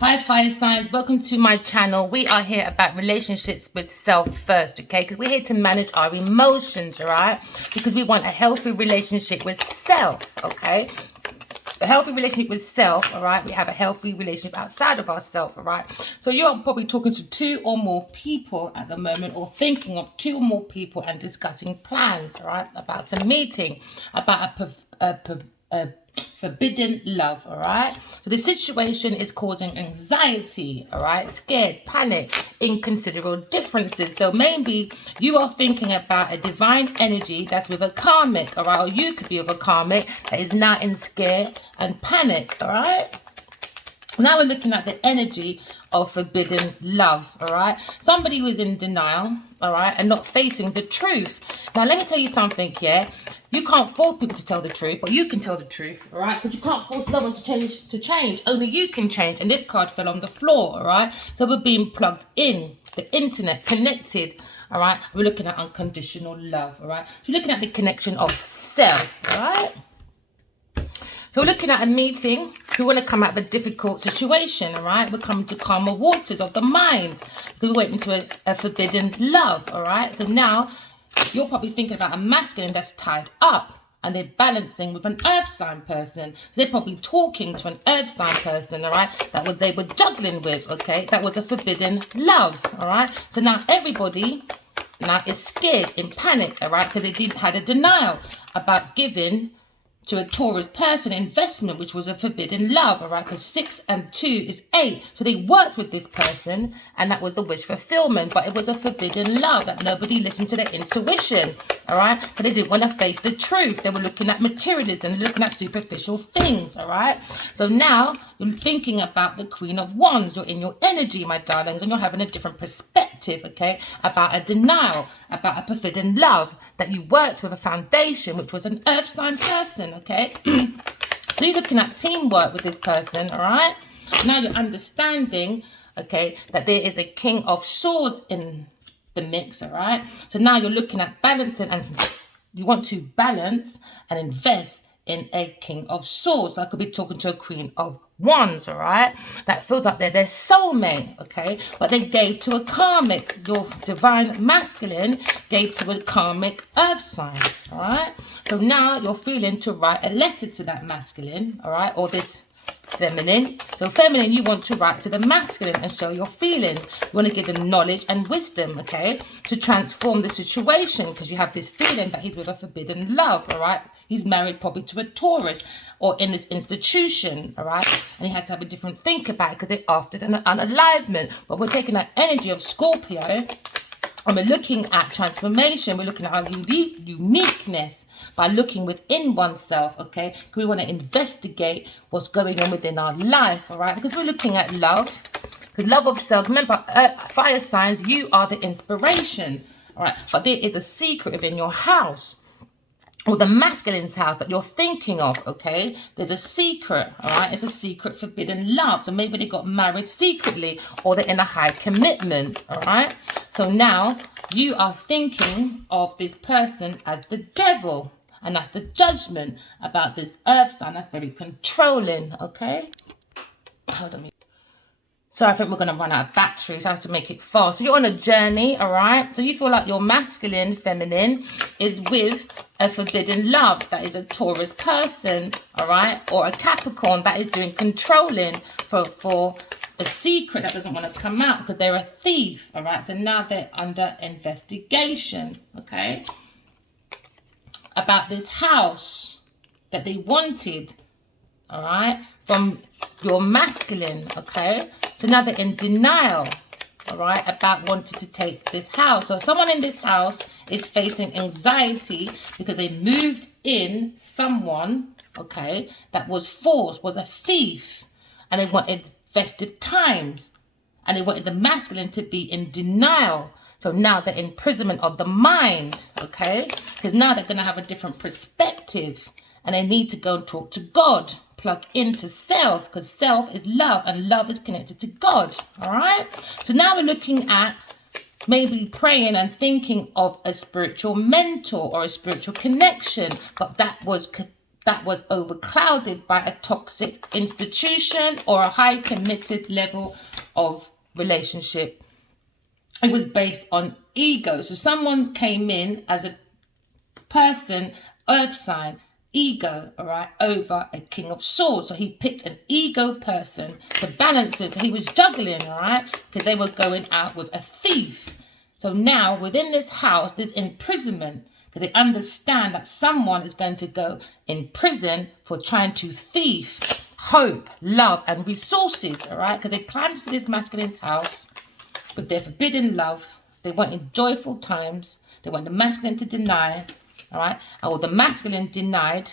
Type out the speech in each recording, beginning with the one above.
Hi fire signs, welcome to my channel. We are here about relationships with self first, okay? Because we're here to manage our emotions, all right? Because we want a healthy relationship with self, okay? A healthy relationship with self, all right? We have a healthy relationship outside of ourselves, all right? So you're probably talking to two or more people at the moment, or thinking of two or more people and discussing plans, all right? About a meeting, about a forbidden love, all right? So the situation is causing anxiety, all right? Scared, panic, inconsiderable differences. So maybe you are thinking about a divine energy that's with a karmic, all right? Or you could be with a karmic that is now in scare and panic, all right? Now we're looking at the energy of forbidden love, all right? Somebody who is in denial, all right, and not facing the truth. Now, let me tell you something, yeah? You can't force people to tell the truth, but you can tell the truth, all right? But you can't force no one to change. Only you can change. And this card fell on the floor, all right? So we're being plugged in, the internet, connected, all right? We're looking at unconditional love, all right? So you're looking at the connection of self, all right? So we're looking at a meeting. We want to come out of a difficult situation, all right? We're coming to calmer waters of the mind because we went into a forbidden love, all right? So now you're probably thinking about a masculine that's tied up and they're balancing with an earth sign person. So they're probably talking to an earth sign person, all right? They were juggling with, okay? That was a forbidden love, all right? So now everybody now is scared, in panic, all right? Because they had a denial about giving to a Taurus person investment, which was a forbidden love, all right? Because 6 and 2 is 8. So they worked with this person, and that was the wish fulfillment, but it was a forbidden love that nobody listened to their intuition, all right? But they didn't want to face the truth. They were looking at materialism, looking at superficial things, all right? So now you're thinking about the Queen of Wands. You're in your energy, my darlings, and you're having a different perspective, okay, about a denial, about a forbidden love that you worked with a foundation, which was an earth sign person, okay? So you're looking at teamwork with this person, all right? Now you're understanding, okay, that there is a King of Swords in the mix, all right? So now you're looking at balancing, and you want to balance and invest in a King of Swords. So I could be talking to a Queen of Wands, all right? That feels like they're their soulmate, okay? But they gave to a karmic. Your divine masculine gave to a karmic earth sign, all right? So now you're feeling to write a letter to that masculine, all right? Or this feminine. So feminine, you want to write to the masculine and show your feelings. You want to give them knowledge and wisdom, okay, to transform the situation, because you have this feeling that he's with a forbidden love, all right? He's married probably to a Taurus or in this institution, all right? And he has to have a different think about it because they're after an unalignment. But we're taking that energy of Scorpio and we're looking at transformation. We're looking at our uniqueness by looking within oneself, okay? We want to investigate what's going on within our life, all right? Because we're looking at love, because love of self. Remember, fire signs, you are the inspiration, all right? But there is a secret within your house, or the masculine's house that you're thinking of, okay? There's a secret, all right? It's a secret forbidden love. So maybe they got married secretly, or they're in a high commitment, all right? So now you are thinking of this person as the devil, and that's the judgment about this earth sign. That's very controlling, okay? Hold on. So I think we're going to run out of batteries. I have to make it fast. So you're on a journey, all right? So you feel like your masculine, feminine, is with a forbidden love. That is a Taurus person, all right? Or a Capricorn that is doing controlling for a secret that doesn't want to come out because they're a thief, all right? So now they're under investigation, okay? About this house that they wanted, all right, from your masculine, okay? So now they're in denial, all right, about wanting to take this house. So someone in this house is facing anxiety because they moved in someone, okay, that was forced, was a thief, and they wanted festive times, and they wanted the masculine to be in denial. So now they're in imprisonment of the mind, okay? Because now they're going to have a different perspective, and they need to go and talk to God, plug into self, because self is love, and love is connected to God, all right? So now we're looking at maybe praying and thinking of a spiritual mentor or a spiritual connection, but that that was overclouded by a toxic institution or a high committed level of relationship. It was based on ego. So someone came in as a person, earth sign, ego, all right, over a king of swords. So he picked an ego person to balance it. So he was juggling, all right, because they were going out with a thief. So now within this house, there's imprisonment, because they understand that someone is going to go in prison for trying to thief hope, love, and resources, all right, because they climbed into this masculine's house with their forbidden love. They wanted joyful times. They want the masculine to deny, all right, or the masculine denied,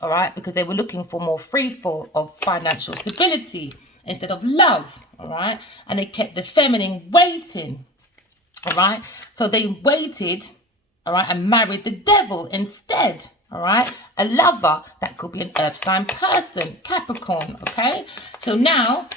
all right, because they were looking for more free fall of financial stability instead of love, all right, and they kept the feminine waiting, all right, so they waited, all right, and married the devil instead, all right, a lover that could be an earth sign person, Capricorn, okay. So now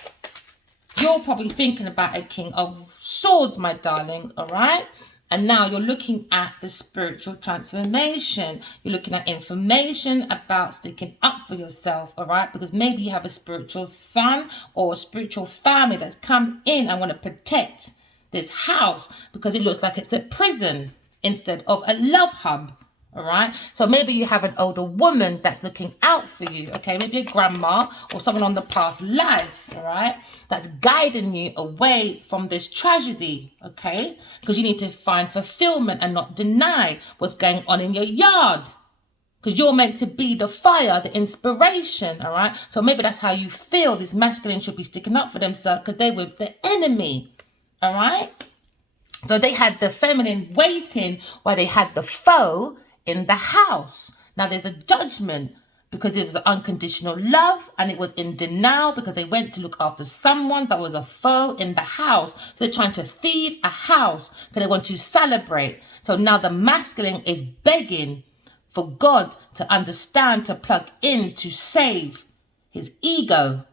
you're probably thinking about a king of swords, my darlings, all right. And now you're looking at the spiritual transformation. You're looking at information about sticking up for yourself, all right? Because maybe you have a spiritual son or a spiritual family that's come in and want to protect this house because it looks like it's a prison instead of a love hub, all right? So maybe you have an older woman that's looking out for you, okay? Maybe a grandma or someone on the past life, all right? That's guiding you away from this tragedy, okay? Because you need to find fulfillment and not deny what's going on in your yard. Because you're meant to be the fire, the inspiration, all right? So maybe that's how you feel this masculine should be sticking up for themselves because they're with the enemy, all right? So they had the feminine waiting while they had the foe in the house. Now there's a judgment because it was unconditional love and it was in denial because they went to look after someone that was a foe in the house. So they're trying to thieve a house because they want to celebrate. So now the masculine is begging for God to understand, to plug in, to save his ego.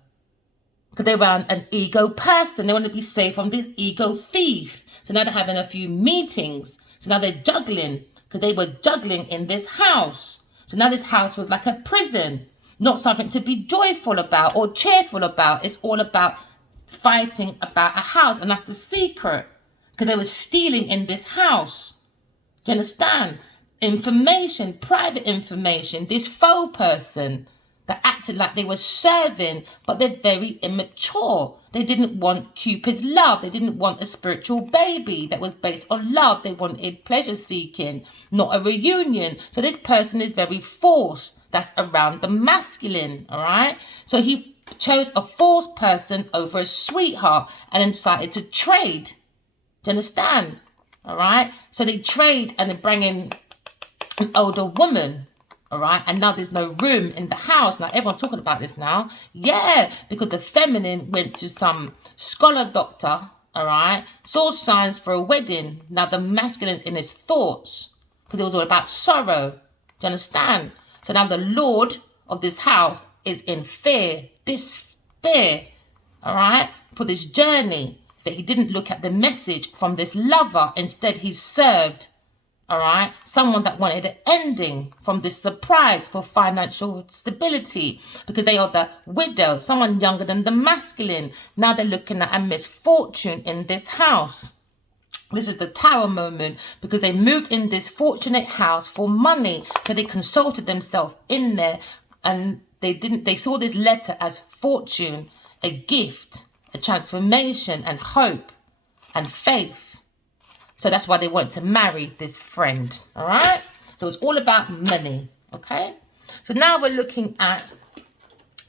Because they were an ego person. They want to be saved from this ego thief. So now they're having a few meetings. So now they're juggling. Because they were juggling in this house. So now this house was like a prison, not something to be joyful about or cheerful about. It's all about fighting about a house, and that's the secret. Because they were stealing in this house. Do you understand? Information, private information, this faux person that acted like they were serving, but they're very immature. They didn't want Cupid's love. They didn't want a spiritual baby that was based on love. They wanted pleasure seeking, not a reunion. So this person is very forced. That's around the masculine, all right? So he chose a forced person over a sweetheart and then started to trade. Do you understand? All right? So they trade and they bring in an older woman. All right, and now there's no room in the house. Now everyone's talking about this now. Yeah, because the feminine went to some scholar doctor, all right, saw signs for a wedding. Now the masculine's in his thoughts because it was all about sorrow. Do you understand? So now the Lord of this house is in fear, despair, all right, for this journey that he didn't look at the message from this lover. Instead, he served, all right, someone that wanted an ending from this surprise for financial stability because they are the widow, someone younger than the masculine. Now they're looking at a misfortune in this house. This is the Tower moment because they moved in this fortunate house for money. So they consulted themselves in there and they saw this letter as fortune, a gift, a transformation and hope and faith. So that's why they want to marry this friend, all right? So it's all about money, okay? So now we're looking at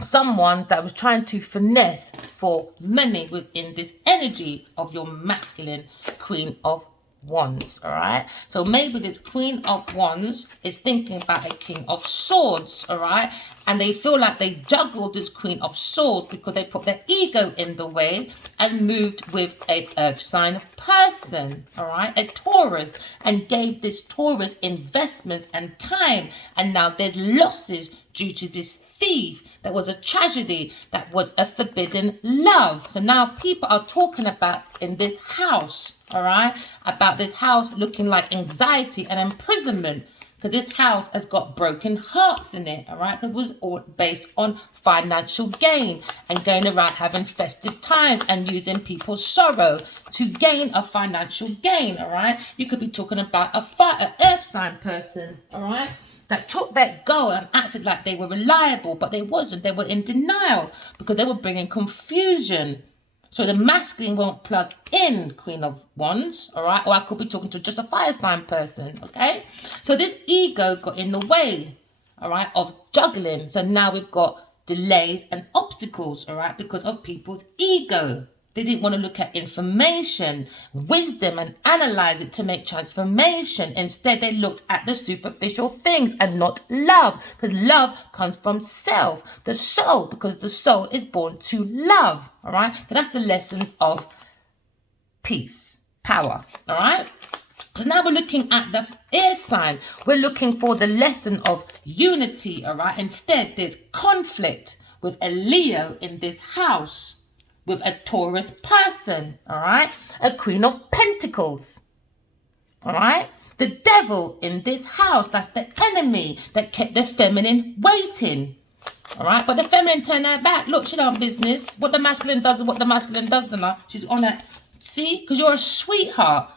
someone that was trying to finesse for money within this energy of your masculine Queen of Wands, all right? So maybe this Queen of Wands is thinking about a King of Swords, all right? And they feel like they juggled this Queen of Swords because they put their ego in the way and moved with a earth sign person, all right? A Taurus, and gave this Taurus investments and time. And now there's losses due to this thief. That was a tragedy. That was a forbidden love. So now people are talking about in this house, all right? About this house looking like anxiety and imprisonment. Because this house has got broken hearts in it, all right? It was all based on financial gain and going around having festive times and using people's sorrow to gain a financial gain, all right? You could be talking about an earth sign person, all right? That took that go and acted like they were reliable, but they wasn't. They were in denial because they were bringing confusion. So the masculine won't plug in, Queen of Wands, all right? Or I could be talking to just a fire sign person, okay? So this ego got in the way, all right, of juggling. So now we've got delays and obstacles, all right, because of people's ego. They didn't want to look at information, wisdom, and analyze it to make transformation. Instead, they looked at the superficial things and not love, because love comes from self, the soul, because the soul is born to love, all right? But that's the lesson of peace, power, all right? So now we're looking at the air sign. We're looking for the lesson of unity, all right? Instead, there's conflict with a Leo in this house, with a Taurus person, all right? A Queen of Pentacles, all right? The devil in this house, that's the enemy that kept the feminine waiting, all right? But the feminine turned her back. Look, she don't have business. What the masculine does and what the masculine doesn't. She's on that. See? Because you're a sweetheart.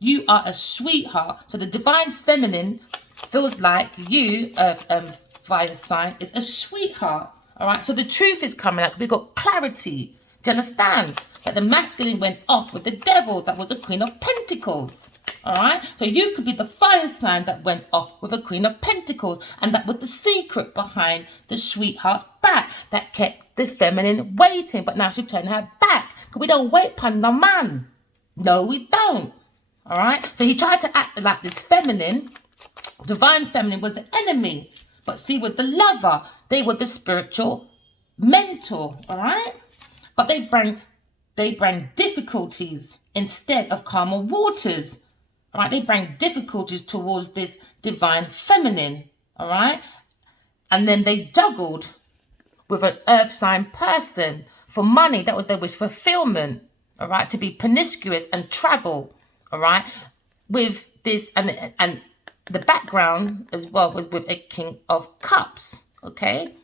You are a sweetheart. So the divine feminine feels like you, fire sign, is a sweetheart. All right, so the truth is coming out. We've got clarity. Do you understand? That the masculine went off with the devil that was a Queen of Pentacles. All right, so you could be the fire sign that went off with a Queen of Pentacles, and that was the secret behind the sweetheart's back that kept this feminine waiting. But now she turned her back. Because we don't wait upon the man. No, we don't. All right, so he tried to act like this feminine, divine feminine was the enemy. But see, with the lover, they were the spiritual mentor, all right? But they bring difficulties instead of calmer waters, all right? They bring difficulties towards this divine feminine, all right? And then they juggled with an earth sign person for money. That was their wish fulfillment, all right? To be promiscuous and travel, all right? With this, and the background as well was with a King of Cups, okay?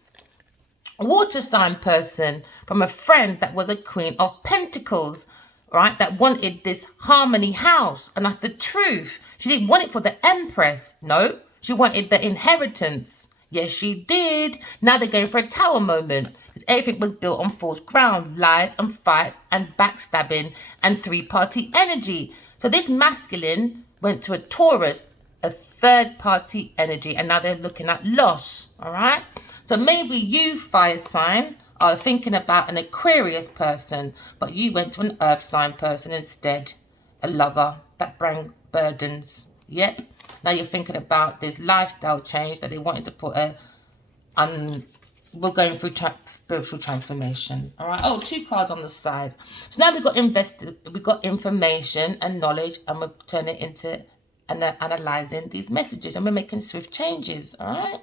A water sign person from a friend that was a Queen of Pentacles, right? That wanted this harmony house. And that's the truth. She didn't want it for the Empress. No, she wanted the inheritance. Yes, she did. Now they're going for a tower moment. Because everything was built on false ground, lies and fights and backstabbing and three-party energy. So this masculine went to a Taurus, a third-party energy, and now they're looking at loss, all right? So maybe you, fire sign, are thinking about an Aquarius person, but you went to an earth sign person instead, a lover that bring burdens. Yep. Now you're thinking about this lifestyle change that they wanted to put we're going through spiritual transformation. All right. Oh, 2 cards on the side. So now we've got information and knowledge, and we're turning it into analyzing these messages, and we're making swift changes. All right.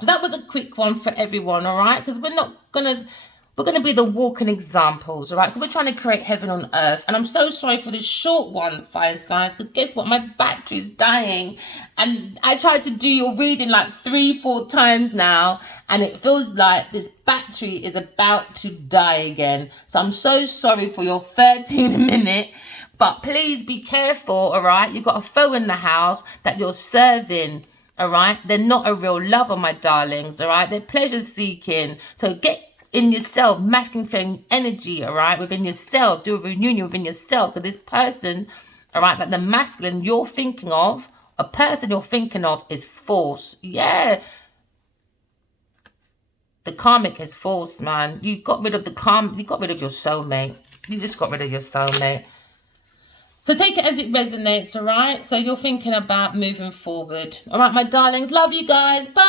So that was a quick one for everyone, all right? Because we're gonna be the walking examples, all right? Because we're trying to create heaven on earth. And I'm so sorry for this short one, fire signs, because guess what? My battery's dying. And I tried to do your reading like 3-4 times now, and it feels like this battery is about to die again. So I'm so sorry for your 13-minute. But please be careful, all right? You've got a foe in the house that you're serving. All right, they're not a real lover, my darlings. All right, they're pleasure seeking. So get in yourself, masculine feminine energy. All right, within yourself, do a reunion within yourself. Because this person, all right, like the masculine you're thinking of, a person you're thinking of is false. Yeah, the karmic is false, man. You got rid of the you got rid of your soulmate. You just got rid of your soulmate. So take it as it resonates, all right? So you're thinking about moving forward. All right, my darlings. Love you guys. Bye.